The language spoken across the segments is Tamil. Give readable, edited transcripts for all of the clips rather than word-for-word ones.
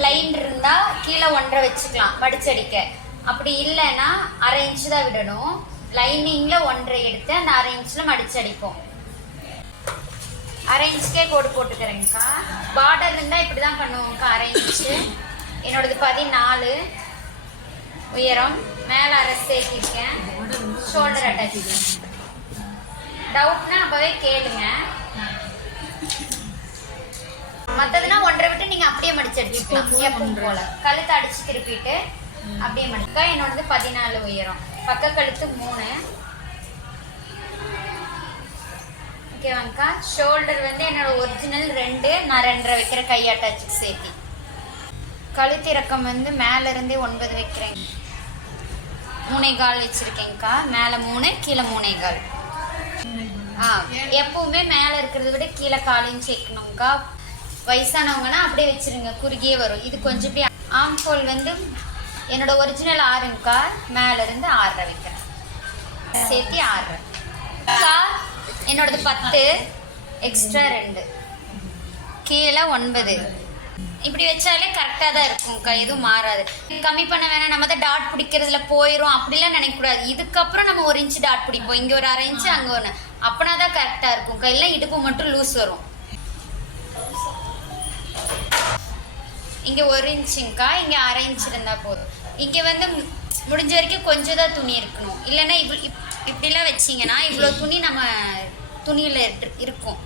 பிளைன் இருந்தா கீழே 1.5 வச்சுக்கலாம் மடிச்சடிக்க. அப்படி இல்லைன்னா 1/2 இன்ச்சு தான் விடணும். லைனிங்ல 1.5 எடுத்து அந்த 1/2 இன்ச்ல மடிச்சடிப்போம். 1/2 இன்ச்சுக்கே கோடு போட்டுக்கிறேங்கக்கா. பார்டர் இருந்தா இப்படிதான் பண்ணுவோம்க்கா. 1/2 இன்ச்சு. என்னோடது 14 உயரம். மேல 1/2 சேர்த்திருக்கேன். Shoulder attach. டவுட்னா அப்பவே கேளுங்க. மத்ததுனா 1.5 விட்டு நீங்க அப்படியே மடிச்சு அடிச்சுக்கலாம். எப்பவும் போல கழுத்து அடிச்சு திருப்பிட்டு அப்படியே மடிக்கா. என்னோடது 14 உயரம். பக்க கழுத்து 3. ஓகேவாங்கக்கா. ஷோல்டர் வந்து என்னோட ஒரிஜினல் 2. நான் 2.5 வைக்கிற கை அட்டாச்சுக்கு சேர்த்தி. கழுத்து இறக்கம் வந்து மேல இருந்தே 9 வைக்கிறேன். 3.25 வச்சிருக்கேங்கக்கா. மேல 3 கீழே 3.25. எப்பவுமே மேல இருக்கிறத விட கீழே 1/4 இன்ச் வைக்கணும்க்கா. வயசானவங்கன்னா அப்படியே வச்சிருங்க, குறுகியே வரும். இது கொஞ்சம் இப்படி. ஆம்ஹோல் வந்து என்னோட ஒரிஜினல் 6ங்கக்கா. மேல இருந்து 6.5 வைக்கிறேன். சேர்த்தி 6.5. என்னோடது 10 எக்ஸ்ட்ரா 2 கீழே 9. இப்படி வச்சாலே கரெக்டா தான் இருக்கும்க்கா. எதுவும் மாறாது. கம்மி பண்ண வேணாம். நம்ம தான் டாட் பிடிக்கிறதுல போயிடும் அப்படிலாம் நினைக்கக்கூடாது. இதுக்கப்புறம் நம்ம 1 இன்ச்சு டாட் பிடிப்போம். இங்க ஒரு 1/2 இன்ச்சு அங்க 1. அப்பனா தான் கரெக்டா இருக்கும்க்கா. இல்லை இடுப்பு மட்டும் லூஸ் வரும். இங்க 1 இன்ச்சுங்கக்கா. இங்க 1/2 இன்ச்சு இருந்தா போதும். இங்க வந்து முடிஞ்ச வரைக்கும் கொஞ்சம் தான் துணி இருக்கணும். இல்லைன்னா இப்படிலாம் வச்சிங்கன்னா இவ்வளோ துணி நம்ம துணியில இருக்கும்.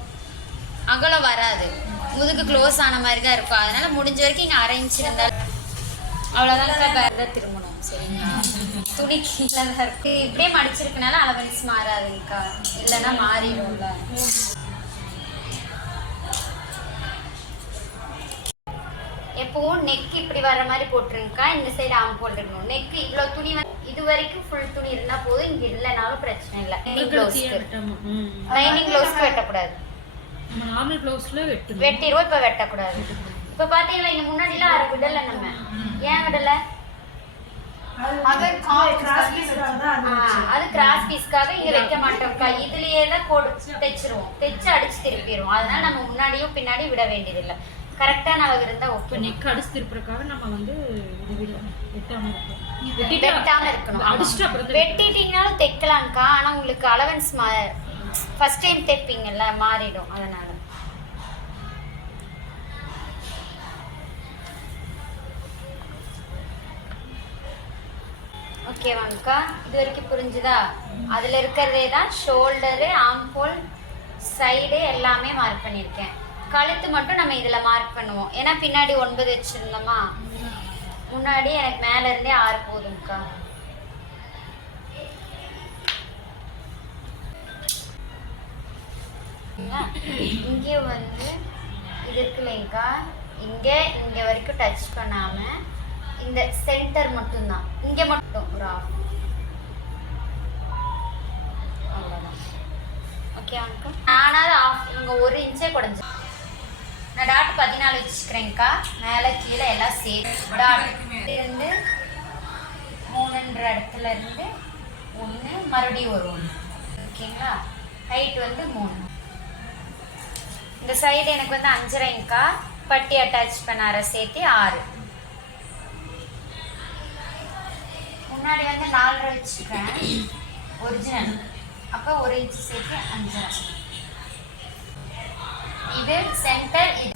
அகலம் வராது. முதுகு க்ளோஸ் ஆன மாதிரி தான் இருக்கும். அதனால முடிஞ்ச வரைக்கும் இங்க 1/2 இன்ச்சு இருந்தால் அவ்வளோதான். வேற திரும்பணும். சரிங்களா? துணி கீழே தான் இருக்கு. இப்படியே மடிச்சிருக்கனால அலவன்ஸ் மாறாதுங்கக்கா. இல்லைன்னா மாறிடும்ல. எப்பவும் நெக் இப்படி வர மாதிரி போட்டுருங்கக்கா. இந்த சைடு ஆம் போட்டுருக்கணும். நெக் இவ்வளோ துணி இது வரைக்கும் ஃபுல் துணி இருந்தா போதும். இங்க இல்லைனாலும் பிரச்சனை இல்லை. லைனிங் ப்ளவுஸ்க்கு வெட்டக்கூடாது. நார்மல் ப்ளவுஸ்ல வெட்டிடுவோம். இப்ப வெட்டக்கூடாது. இப்ப பாத்தீங்களா இங்க முன்னாடிலாம் 1/2 விடல. நம்ம ஏன் விடல? அது கிராஸ் பீஸ்க்காக இங்க வைக்க மாட்டோம்க்கா. இதுலயே தான் கோடு தைச்சிருவோம். தைச்சு அடிச்சு திருப்பிடுவோம். அதனால நம்ம முன்னாடியும் பின்னாடி விட வேண்டியதில்லை. கரெக்டான அளவு இருந்தா ஓகே. நெக் அடிச்சு திருப்புறதுக்காக நம்ம வந்து வெட்டாம இருக்கணும். வெட்டிட்டீங்கனாலும் தைக்கலாம்க்கா. ஆனா உங்களுக்கு அலவன்ஸ் ஃபர்ஸ்ட் டைம் தைப்பீங்கல்ல, மாறிடும். அதனால ஓகேவாங்கக்கா. இது வரைக்கும் புரிஞ்சுதா? அதுல இருக்கிறதே தான் ஷோல்டரு, ஆம்ஹோல், சைடு எல்லாமே மார்க் பண்ணியிருக்கேன். கழுத்து மட்டும் நம்ம இதுல மார்க் பண்ணுவோம். ஏன்னா பின்னாடி 9 வச்சிருந்தோமா. முன்னாடி எனக்கு மேல இருந்தே 6 போதும்க்கா. இங்கே வந்து இது இருக்குல்லங்கக்கா. இங்க வரைக்கும் டச் பண்ணாம இந்த சென்டர் மட்டும்தான். இங்க மட்டும் ஒரு ஆஃப். அவ்வளோதான். ஓகேவாங்கக்கா. நானாவது ஆஃப் இவங்க 1 இன்ச்சே குறைஞ்சு. நான் டாட் 14 வச்சுக்கிறேன்க்கா. மேலே கீழே எல்லாம் சேர்த்து டாட் இருந்து 3ன்ற இடத்துல இருந்து 1 மறுபடியும் ஒரு 1. ஓகேங்களா? ஹைட் வந்து 3. இந்த சைடு எனக்கு வந்து 5.5ங்கக்கா. பட்டி அட்டாச் பண்ண 1/2 சேர்த்து 6. முன்னாடி வந்து 4.5 வச்சுக்கிறேன் ஒரிஜினல். அப்போ 1 இன்ச்சு சேர்த்து 5.5. இது சென்டர். இது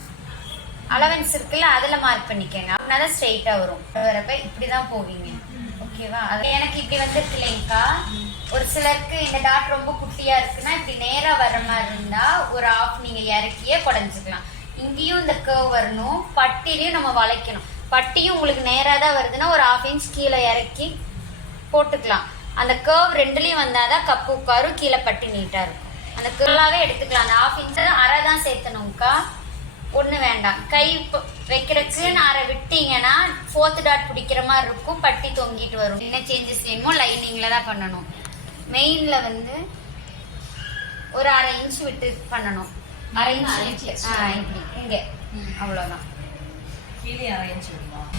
அலவன்ஸ் இருக்குல்ல, அதுல மார்க் பண்ணிக்கங்க. அப்படின்னா ஸ்ட்ரெயிட்டா வரும். வரப்ப இப்படிதான் போவீங்க. ஓகேவா? அது எனக்கு இப்படி வந்துருக்கு இல்லைங்கக்கா. ஒரு சிலருக்கு இந்த டாட் ரொம்ப குட்டியா இருக்குன்னா இப்படி நேரா வர்ற மாதிரி இருந்தா ஒரு ஆஃப் நீங்க இறக்கியே குறைஞ்சிக்கலாம். இங்கேயும் இந்த கர்வ் வரணும். பட்டிலையும் நம்ம வளைக்கணும். பட்டியும் உங்களுக்கு நேரா தான் வருதுன்னா ஒரு 1/2 இன்ச் கீழே இறக்கி போட்டுக்கலாம். அந்த கர்வ் 2லயும் வந்தாதான் கப்பு உட்காரும். கீழே பட்டி நீட்டா இருக்கும். அந்த கர்லாவே எடுத்துக்கலாம். அந்த 1/2 இன்ச் 1/2 தான் சேர்த்தணும்க்கா. 1 வேண்டாம். கை வைக்கிறதுக்கு 1/2 விட்டீங்கன்னா 4th டாட் பிடிக்கிற மாதிரி இருக்கும். பட்டி தொங்கிட்டு வரும். என்ன சேஞ்சஸ் வேணுமோ லைனிங்ல தான் பண்ணணும். மெயின்ல வந்து ஒரு 1/2 இன்ச் விட்டு பண்ணணும். 1/2 இன்ச் இப்படி இங்க அவ்வளவுதான். கீழே 1/2 இன்ச் விடலாம்.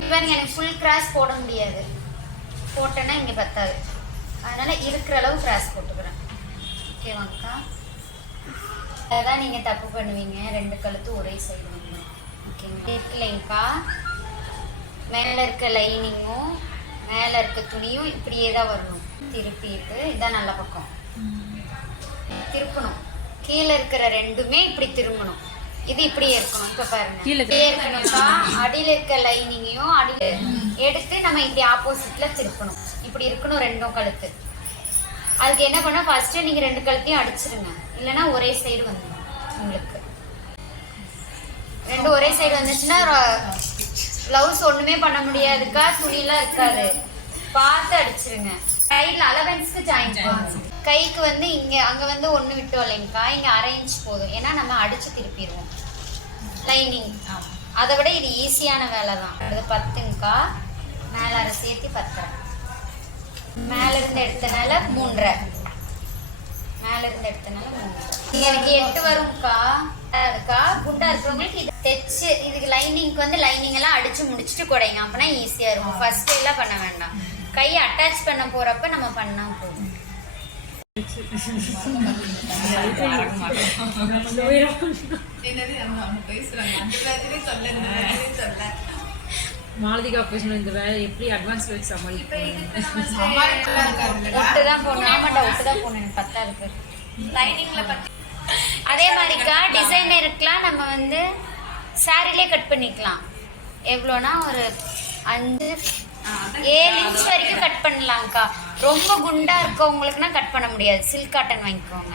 இப்போ எனக்கு ஃபுல் கிராஸ் போட முடியாது. போட்டேன்னா இங்க பத்தாது. அதனால இருக்கிற அளவு கிராஸ் போட்டுக்கிறேன். ஓகேவாங்கக்கா? அதான் நீங்க தப்பு பண்ணுவீங்க. 2 கழுத்து ஒரே சைடு வந்து. ஓகே. பண்ணிக்கோங்க. இருக்குல்லைங்கக்கா, மேலே இருக்க லைனிங்கும் மேலே இருக்க துணியும் இப்படியே தான் வரணும். திருப்பிட்டு இதான் நல்ல பக்கம் திருப்பணும். கீழே இருக்கிற ரெண்டுமே இப்படி திரும்பணும். இது இப்படியே இருக்கணும். இப்ப பாருங்க இப்படியே இருக்கணும்க்கா. அடியில இருக்க லைனிங்கையும் அடியில எடுத்து நம்ம இப்படி ஆப்போசிட்ல திருப்பணும். இப்படி இருக்கணும் ரெண்டும் கழுத்து. அதுக்கு என்ன பண்ணா ஃபர்ஸ்ட் நீங்க ரெண்டு கழுத்தையும் அடிச்சிருங்க, இல்லைன்னா ஒரே சைடு வந்துடும். உங்களுக்கு ரெண்டு ஒரே சைடு வந்துச்சுன்னா பிளவுஸ் ஒண்ணுமே பண்ண முடியாதுக்கா, துணியெல்லாம் இருக்காது. பார்த்து அடிச்சிருங்க. சைட்ல அலவன்ஸ்க்கு ஜாயின் பண்ணுங்க. கைக்கு வந்து இங்க அங்க வந்து ஒண்ணு விட்டோம் இல்லைங்கக்கா, இங்க 1/2 இன்ச் போதும். ஏன்னா நம்ம அடிச்சு திருப்பிடுவோம் லைனிங். அதை விட இது ஈஸியான வேலை தான். அது 10ங்கக்கா, மேல அரை சேர்த்து 10. மேல இருந்து எடுத்தனால 3.5, மேல இருந்து எடுத்தனால 3. எனக்கு 8 வரும்க்கா. அதுக்கா குண்டா இருக்கிறவங்களுக்கு இது தைச்சு இதுக்கு லைனிங்க்கு வந்து லைனிங் எல்லாம் அடிச்சு முடிச்சுட்டு கொடைங்க. அப்பனா ஈஸியா இருக்கும். ஃபர்ஸ்ட் எல்லாம் பண்ண வேண்டாம். கையை அட்டாச் பண்ண போறப்ப நம்ம பண்ணா போதும். மாலதிகா பேசணும் இந்த வேலை எப்படி அட்வான்ஸ் வச்சு சமாளிப்பேன். ஒட்டு தான் போடணும். ஆமாண்டா, ஒட்டு தான் போடணும். எனக்கு 10 பேர் லைனிங்ல பத்தி. அதே மாதிரிக்கா டிசைனருக்குலாம் நம்ம வந்து சாரிலே கட் பண்ணிக்கலாம். எவ்வளோனா ஒரு 5-7 இன்ச் வரைக்கும் கட் பண்ணலாம்க்கா. ரொம்ப குண்டா இருக்கவங்களுக்குனா கட் பண்ண முடியாது. சில்க் காட்டன் வாங்கிக்கோங்க.